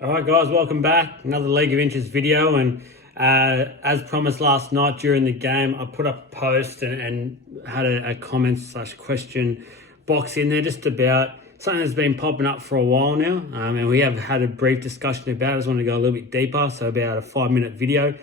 All right, guys, welcome back. Another League of Inches video. And as promised last night during the game, I put up a post and had a comment/question box in there just about something that's been popping up for a while now. And we have had a brief discussion about it. I just want to go a little bit deeper, so about a 5-minute video.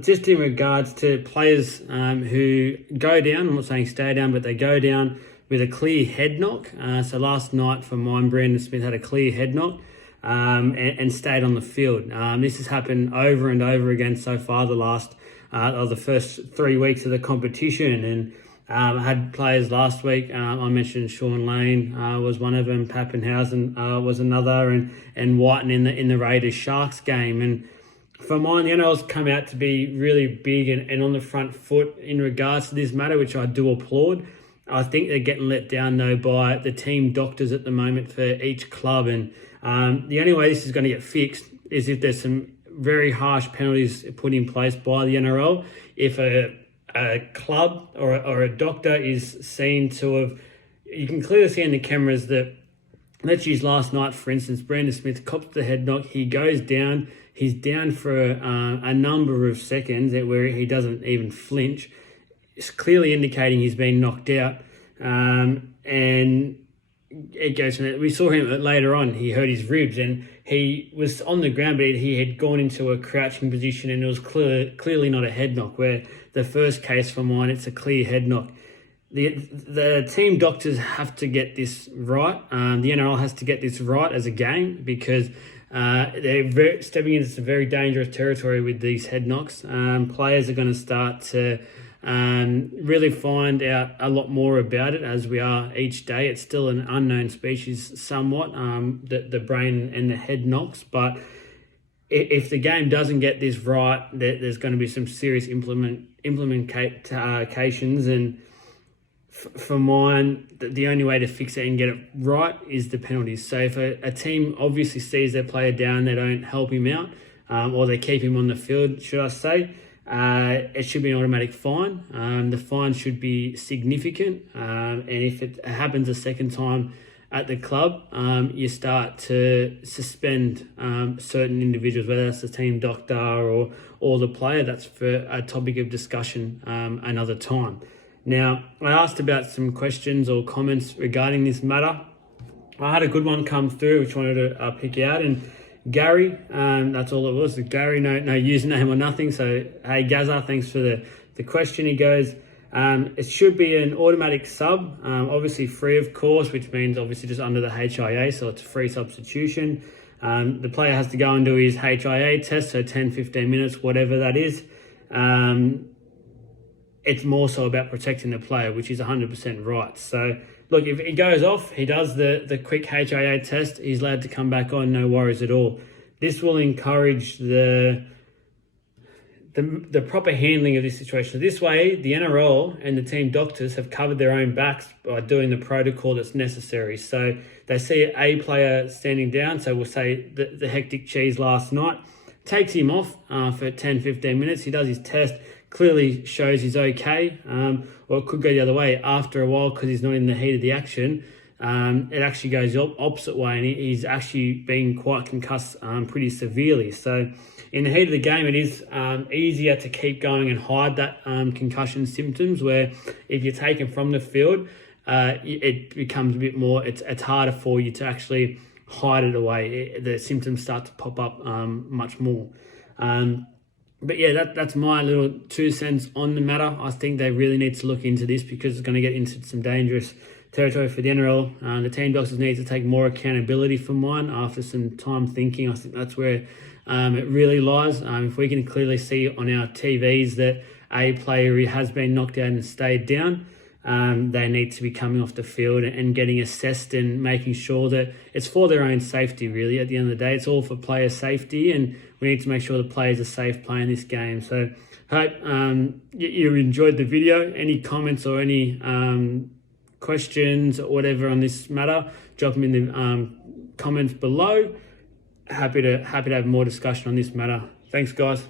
Just in regards to players who go down, I'm not saying stay down, but they go down with a clear head knock. So last night for mine, Brandon Smith had a clear head knock. And stayed on the field. This has happened over and over again so far the first 3 weeks of the competition. And I had players last week. I mentioned Sean Lane was one of them. Pappenhausen was another, and Whiten in the Raiders Sharks game. And for mine, the NRL's come out to be really big and on the front foot in regards to this matter, which I do applaud. I think they're getting let down though by the team doctors at the moment for each club, and the only way this is going to get fixed is if there's some very harsh penalties put in place by the NRL. If a club or a doctor is seen to have, you can clearly see in the cameras that, let's use last night for instance, Brandon Smith cops the head knock, he goes down, he's down for a number of seconds where he doesn't even flinch. It's clearly indicating he's been knocked out, and it goes from there. We saw him later on, he hurt his ribs and he was on the ground, but he had gone into a crouching position, and it was clearly not a head knock, where the first case for mine, it's a clear head knock. The team doctors have to get this right. The NRL has to get this right as a game, because they're stepping into some very dangerous territory with these head knocks. Players are going to start to really find out a lot more about it as we are each day. It's still an unknown species somewhat, the brain and the head knocks, but if the game doesn't get this right, there's going to be some serious implications. And for mine, the only way to fix it and get it right is the penalties. So if a team obviously sees their player down, they don't help him out, or they keep him on the field, should I say, it should be an automatic fine. The fine should be significant, and if it happens a second time at the club, you start to suspend certain individuals, whether that's the team doctor or the player. That's for a topic of discussion another time. Now, I asked about some questions or comments regarding this matter. I had a good one come through which I wanted to pick out, and Gary, that's all it was. Gary, no username or nothing. So, hey, Gazza, thanks for the question. He goes, it should be an automatic sub, obviously free, of course, which means obviously just under the HIA, so it's a free substitution. The player has to go and do his HIA test, so 10, 15 minutes, whatever that is. It's more so about protecting the player, which is 100% right. So, look, if he goes off, he does the quick HIA test, he's allowed to come back on, no worries at all. This will encourage the proper handling of this situation. This way, the NRL and the team doctors have covered their own backs by doing the protocol that's necessary. So they see a player standing down, so we'll say the hectic cheese last night, takes him off for 10, 15 minutes, he does his test, clearly shows he's okay, or it could go the other way after a while because he's not in the heat of the action. It actually goes the opposite way, and he's actually been quite concussed pretty severely. So in the heat of the game, it is easier to keep going and hide that concussion symptoms, where if you're taken from the field, it becomes a bit more, it's harder for you to actually hide it away. The symptoms start to pop up much more. But yeah, that's my little 2 cents on the matter. I think they really need to look into this, because it's going to get into some dangerous territory for the NRL. The team doctors need to take more accountability for mine after some time thinking. I think that's where it really lies. If we can clearly see on our TVs that a player who has been knocked out and stayed down, they need to be coming off the field and getting assessed and making sure that it's for their own safety, really. At the end of the day, it's all for player safety, and we need to make sure the players are safe playing this game. So hope you enjoyed the video. Any comments or any questions or whatever on this matter, drop them in the comments below. Happy to have more discussion on this matter. Thanks, guys.